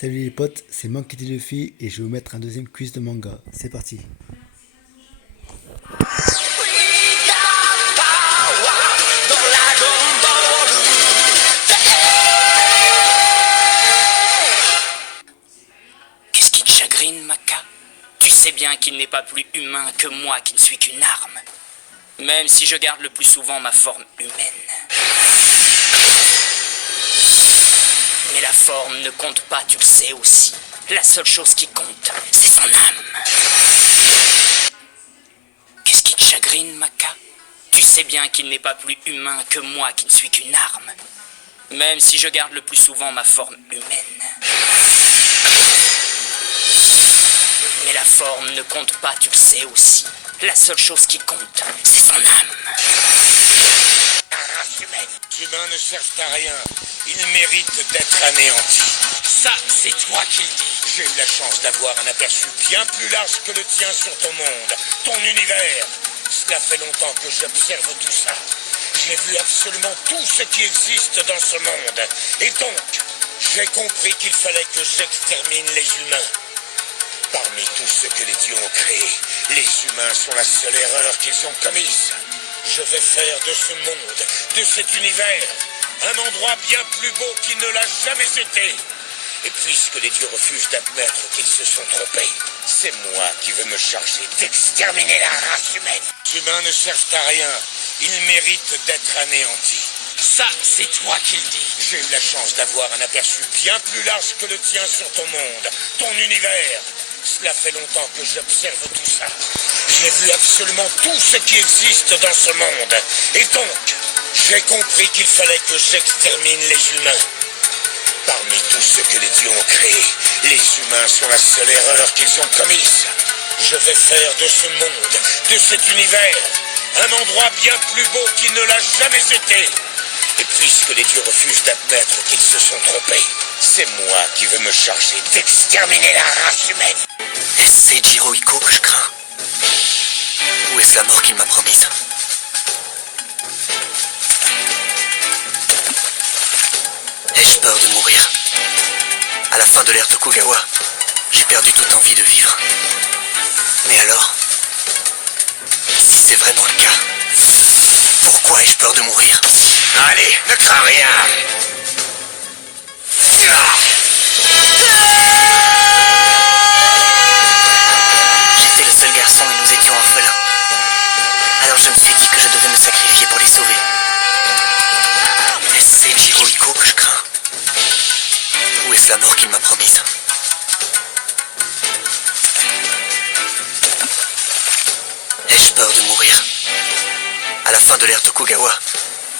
Salut les potes, c'est Monkey D. Luffy et je vais vous mettre un deuxième quiz de manga. C'est parti. Qu'est-ce qui te chagrine, Maka? Tu sais bien qu'il n'est pas plus humain que moi qui ne suis qu'une arme. Même si je garde le plus souvent ma forme humaine. Mais la forme ne compte pas, tu le sais aussi. La seule chose qui compte, c'est son âme. Qu'est-ce qui te chagrine, Maka? Tu sais bien qu'il n'est pas plus humain que moi qui ne suis qu'une arme. Même si je garde le plus souvent ma forme humaine. Mais la forme ne compte pas, tu le sais aussi. La seule chose qui compte, c'est son âme. La race humaine. Les humains ne servent à rien. Ils méritent d'être anéantis. Ça, c'est toi qui le dis. J'ai eu la chance d'avoir un aperçu bien plus large que le tien sur ton monde, ton univers. Cela fait longtemps que j'observe tout ça. J'ai vu absolument tout ce qui existe dans ce monde. Et donc, j'ai compris qu'il fallait que j'extermine les humains. Parmi tout ce que les dieux ont créé, les humains sont la seule erreur qu'ils ont commise. Je vais faire de ce monde, de cet univers, un endroit bien plus beau qu'il ne l'a jamais été. Et puisque les dieux refusent d'admettre qu'ils se sont trompés, c'est moi qui vais me charger d'exterminer la race humaine. Les humains ne servent à rien. Ils méritent d'être anéantis. Ça, c'est toi qui le dis. J'ai eu la chance d'avoir un aperçu bien plus large que le tien sur ton monde, ton univers. Cela fait longtemps que j'observe tout ça. J'ai vu absolument tout ce qui existe dans ce monde. Et donc, j'ai compris qu'il fallait que j'extermine les humains. Parmi tout ce que les dieux ont créé, les humains sont la seule erreur qu'ils ont commise. Je vais faire de ce monde, de cet univers, un endroit bien plus beau qu'il ne l'a jamais été. Et puisque les dieux refusent d'admettre qu'ils se sont trompés, c'est moi qui vais me charger d'exterminer la race humaine. Est-ce c'est Jirohiko que je crains? Ou est-ce la mort qu'il m'a promise? Ai-je peur de mourir? À la fin de l'ère Tokugawa, j'ai perdu toute envie de vivre. Mais alors, si c'est vraiment le cas, pourquoi ai-je peur de mourir? Allez, ne crains rien. J'étais le seul garçon et nous étions orphelins. Alors je me suis dit que je devais me sacrifier pour les sauver. Est-ce c'est Jirohiko que je crains? Ou est-ce la mort qu'il m'a promise? Ai-je peur de mourir? À la fin de l'ère Tokugawa,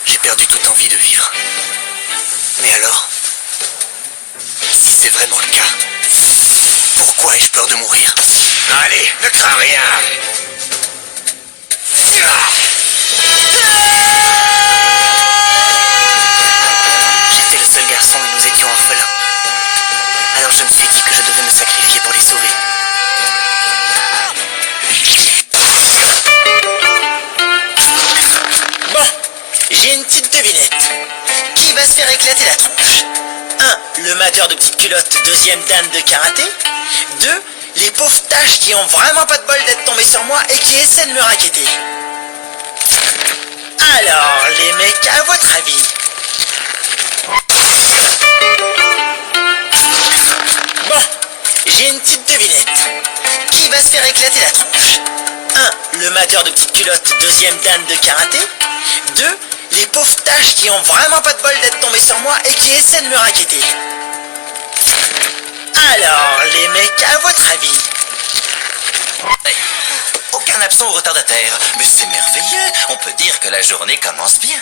j'ai perdu toute envie de vivre. Mais alors, si c'est vraiment le cas, pourquoi ai-je peur de mourir? Allez, ne crains rien. J'étais le seul garçon et nous étions orphelins. Alors je me suis dit que je devais me sacrifier pour les sauver. Bon, j'ai une petite devinette. Qui va se faire éclater la tronche? 1. Le mateur de petites culottes, deuxième dan de karaté. 2. Les pauvres tâches qui ont vraiment pas de bol d'être tombées sur moi et qui essaient de me raqueter. Alors, les mecs, à votre avis? Bon, j'ai une petite devinette. Qui va se faire éclater la tronche? 1. Le mateur de petites culottes, deuxième dan de karaté. 2. Les pauvres tâches qui ont vraiment pas de bol d'être tombées sur moi et qui essaient de me raqueter. Alors, les mecs, à votre avis? Aucun absent ou retardataire. Mais c'est merveilleux. On peut dire que la journée commence bien.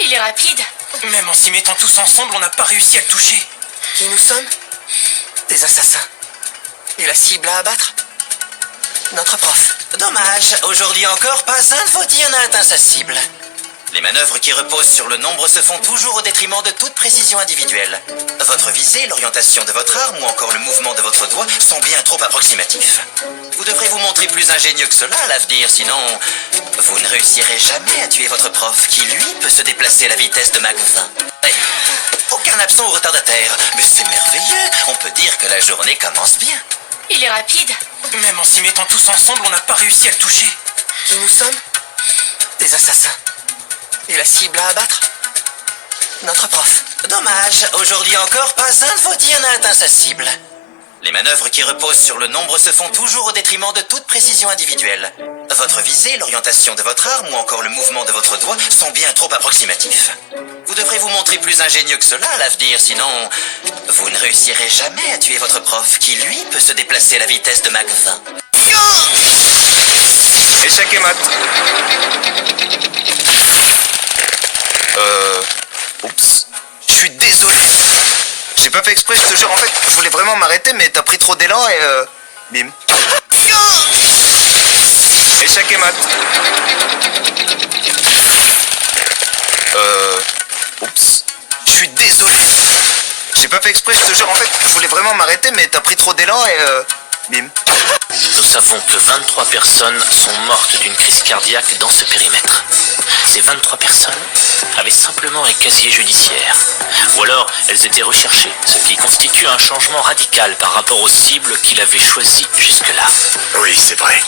Il est rapide. Même en s'y mettant tous ensemble, on n'a pas réussi à le toucher. Qui nous sommes? Des assassins. Et la cible à abattre? Notre prof. Dommage. Aujourd'hui encore, pas un de vos tirs n'a atteint sa cible. Les manœuvres qui reposent sur le nombre se font toujours au détriment de toute précision individuelle. Votre visée, l'orientation de votre arme ou encore le mouvement de votre doigt sont bien trop approximatifs. Vous devrez vous montrer plus ingénieux que cela à l'avenir, sinon vous ne réussirez jamais à tuer votre prof qui, lui, peut se déplacer à la vitesse de Mach 20. Aucun absent ou retardataire. Mais c'est merveilleux. On peut dire dire que la journée commence bien. Il est rapide. Même en s'y mettant tous ensemble, on n'a pas réussi à le toucher. Qui nous sommes? Des assassins. Et la cible à abattre? Notre prof. Dommage, aujourd'hui encore, pas un de vos tirs n'a atteint sa cible. Les manœuvres qui reposent sur le nombre se font toujours au détriment de toute précision individuelle. Votre visée, l'orientation de votre arme ou encore le mouvement de votre doigt sont bien trop approximatifs. Vous devrez vous montrer plus ingénieux que cela à l'avenir, sinon vous ne réussirez jamais à tuer votre prof qui, lui, peut se déplacer à la vitesse de Mach 20. Échec et mat. Oups. Je suis désolé. J'ai pas fait exprès, je te jure. En fait, je voulais vraiment m'arrêter, mais t'as pris trop d'élan et bim. Échec et mat. Oups. Je suis désolé. J'ai pas fait exprès, je te jure. En fait, je voulais vraiment m'arrêter, mais t'as pris trop d'élan et bim. Nous savons que 23 personnes sont mortes d'une crise cardiaque dans ce périmètre. Ces 23 personnes avaient simplement un casier judiciaire. Ou alors, elles étaient recherchées, ce qui constitue un changement radical par rapport aux cibles qu'il avait choisies jusque-là. Oui, c'est vrai.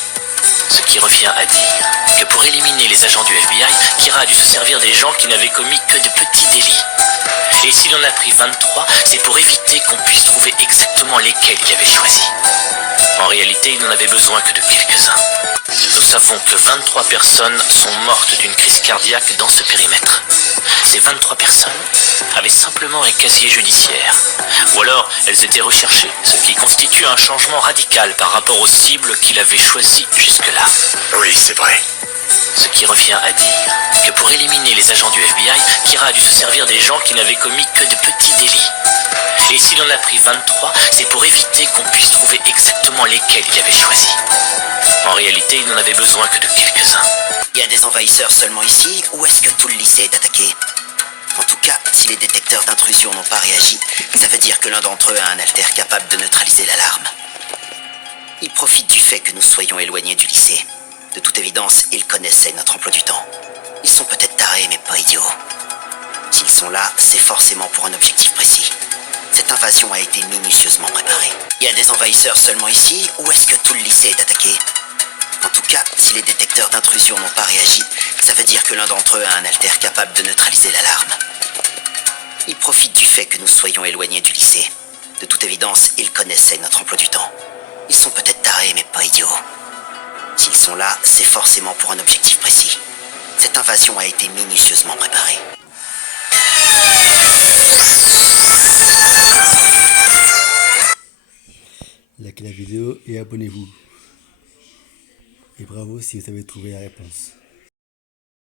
Ce qui revient à dire que pour éliminer les agents du FBI, Kira a dû se servir des gens qui n'avaient commis que de petits délits. Et s'il en a pris 23, c'est pour éviter qu'on puisse trouver exactement lesquels il avait choisis. En réalité, il n'en avait besoin que de quelques-uns. Nous savons que 23 personnes sont mortes d'une crise cardiaque dans ce périmètre. Ces 23 personnes avaient simplement un casier judiciaire. Ou alors, elles étaient recherchées, ce qui constitue un changement radical par rapport aux cibles qu'il avait choisies jusque-là. Oui, c'est vrai. Ce qui revient à dire que pour éliminer les agents du FBI, Kira a dû se servir des gens qui n'avaient commis que de petits délits. Et s'il en a pris 23, c'est pour éviter qu'on puisse trouver exactement lesquels il avait choisis. En réalité, il n'en avait besoin que de quelques-uns. Il y a des envahisseurs seulement ici, ou est-ce que tout le lycée est attaqué? En tout cas, si les détecteurs d'intrusion n'ont pas réagi, ça veut dire que l'un d'entre eux a un alter capable de neutraliser l'alarme. Ils profitent du fait que nous soyons éloignés du lycée. De toute évidence, ils connaissent notre emploi du temps. Ils sont peut-être tarés, mais pas idiots. S'ils sont là, c'est forcément pour un objectif précis. Cette invasion a été minutieusement préparée. Il y a des envahisseurs seulement ici, ou est-ce que tout le lycée est attaqué? En tout cas, si les détecteurs d'intrusion n'ont pas réagi, ça veut dire que l'un d'entre eux a un alter capable de neutraliser l'alarme. Ils profitent du fait que nous soyons éloignés du lycée. De toute évidence, ils connaissent notre emploi du temps. Ils sont peut-être tarés, mais pas idiots. S'ils sont là, c'est forcément pour un objectif précis. Cette invasion a été minutieusement préparée. Likez la vidéo et abonnez-vous. Et bravo si vous avez trouvé la réponse.